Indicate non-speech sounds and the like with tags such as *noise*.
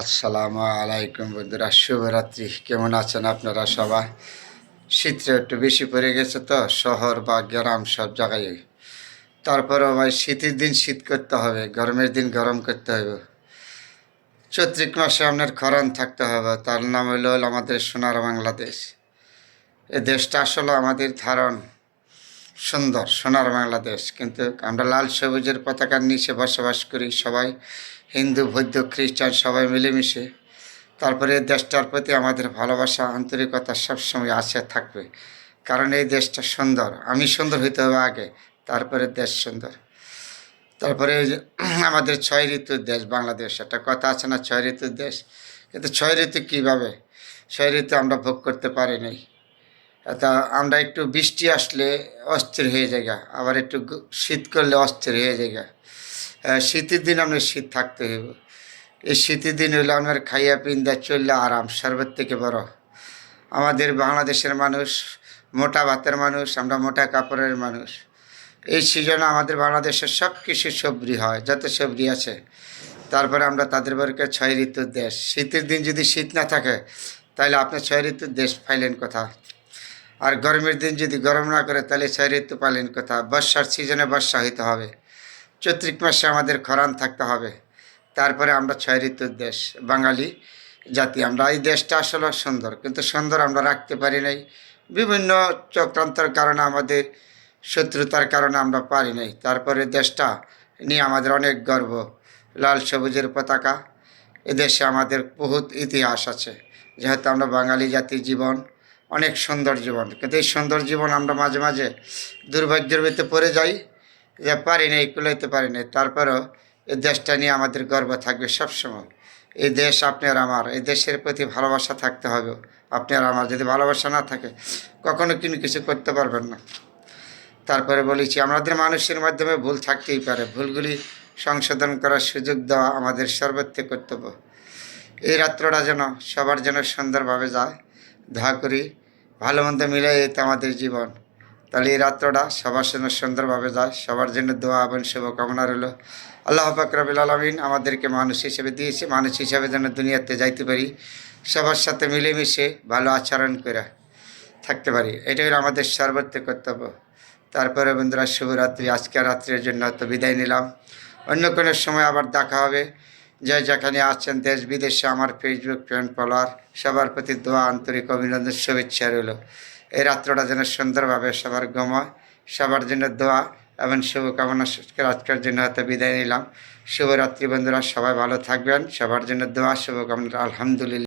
আসসালামু আলাইকুম বন্ধুরা, শুভরাত্রি। কেমন আছেন আপনারা সবাই? শীতটা একটু বেশি পড়ে গেছে তো, শহর বা গ্রাম সব জায়গায়। তারপরেও ভাই, শীতের দিন শীত করতে হবে, গরমের দিন গরম করতে হবে। চৈত্রিক মাসে আপনার খরণ থাকতে হবে, তার নাম হলো আমাদের সোনার বাংলাদেশ। এ দেশটা আসলে আমাদের ধারণ। সুন্দর, সোনার বাংলাদেশ। কিন্তু আমরা লাল সবুজের পতাকার নিচে বসবাস করি সবাই, হিন্দু, বৌদ্ধ, খ্রিস্টান, সবাই মিলেমিশে। তারপরে এই দেশটার প্রতি আমাদের ভালোবাসা, আন্তরিকতা সবসময় আছে, থাকবে। কারণ এই দেশটা সুন্দর। আমি সুন্দর হইতে হবে আগে, তারপরে দেশ সুন্দর। তারপরে *clears throat* আমাদের ছয় ঋতুর দেশ, বাংলাদেশ। একটা কথা আছে না, ছয় ঋতুর দেশ? কিন্তু ছয় ঋতু কীভাবে? ছয় ঋতু আমরা ভোগ করতে পারি নাই। তা আমরা একটু বৃষ্টি আসলে অস্থির হয়ে যায় আবার একটু শীত করলে অস্থির হয়ে যায় শীতের দিন আপনার শীত থাকতে হইব। এই শীতের দিন হইলে আপনার খাইয়া পিন্দা চললে আরাম সর্বের থেকে বড়। আমাদের বাংলাদেশের মানুষ, মোটা ভাতের মানুষ, আমরা মোটা কাপড়ের মানুষ। এই সিজনে আমাদের বাংলাদেশের সব কিছু সবজি হয়, যত সবজি আছে। তারপরে আমরা তাদের বাড়িকে ছয় ঋতুর দেশ। শীতের দিন যদি শীত না থাকে তাহলে আপনি ছয় ঋতুর দেশ পাইলেন কোথা? আর গরমের দিন যদি গরম না করে, তাহলে ছয় ঋতু পাইলেন কোথা। বর্ষার সিজনে বর্ষা হইতে হবে। চৈত্রিক মাসে আমাদের খরান থাকতে হবে। তারপরে আমরা ছয় ঋতুর দেশ, বাঙালি জাতি। আমরা এই দেশটা আসলে সুন্দর, কিন্তু সুন্দর আমরা রাখতে পারি নাই। বিভিন্ন চক্রান্তর কারণে আমাদের শত্রুতার কারণে আমরা পারি নাই। তারপরে দেশটা নিয়ে আমাদের অনেক গর্ব। লাল সবুজের পতাকা। এদেশে আমাদের বহুত ইতিহাস আছে। যেহেতু আমরা বাঙালি জাতির জীবন অনেক সুন্দর জীবন। কিন্তু এই সুন্দর জীবন আমরা মাঝে মাঝে দুর্ভাগ্যের ভিতরে পড়ে যাই, যে পারি নাই, কুলাইতে পারি নাই। তারপরেও এই দেশটা নিয়ে আমাদের গর্ব থাকবে সবসময়। এই দেশ আপনার আমার, এই দেশের প্রতি ভালোবাসা থাকতে হবে। আপনার আমার যদি ভালোবাসা না থাকে, কখনো কিন্তু কিছু করতে পারবেন না। তারপরে বলেছি, আমাদের মানুষের মাধ্যমে ভুল থাকতেই পারে। ভুলগুলি সংশোধন করার সুযোগ দেওয়া আমাদের সর্বত্র কর্তব্য। এই রাত্রটা যেন সবার যেন সুন্দরভাবে যায়। দোয়া করি ভালো মন্দ মিলে তো আমাদের জীবন। তাহলে এই রাত্রটা সবার জন্য সুন্দরভাবে যায়, সবার জন্য দোয়া এবং শুভকামনা রইল। আল্লাহ ফাকরাবিল আলমিন আমাদেরকে মানুষ হিসেবে দিয়েছে, মানুষ হিসেবে যেন দুনিয়াতে যাইতে পারি, সবার সাথে মিলেমিশে ভালো আচরণ করে থাকতে পারি। এটা হলো আমাদের সর্বত্র কর্তব্য। তারপরে বন্ধুরা, শুভরাত্রি। আজকের রাত্রির জন্য তো বিদায় নিলাম। অন্য কোনো সময় আবার দেখা হবে। যে যেখানে আছেন দেশ বিদেশে আমার ফেসবুক ফ্রেন্ড ফলোয়ার সবার প্রতি দোয়া, আন্তরিক অভিনন্দন, শুভেচ্ছা রইল। এই রাত্রটা যেন সুন্দরভাবে সবার গময় সবার জন্য দোয়া এবং শুভকামনা আজকের জন্য হয়তো বিদায় নিলাম। শুভরাত্রি বন্ধুরা, সবাই ভালো থাকবেন, সবার জন্য দোয়া, শুভকামনা, আলহামদুলিল্লাহ।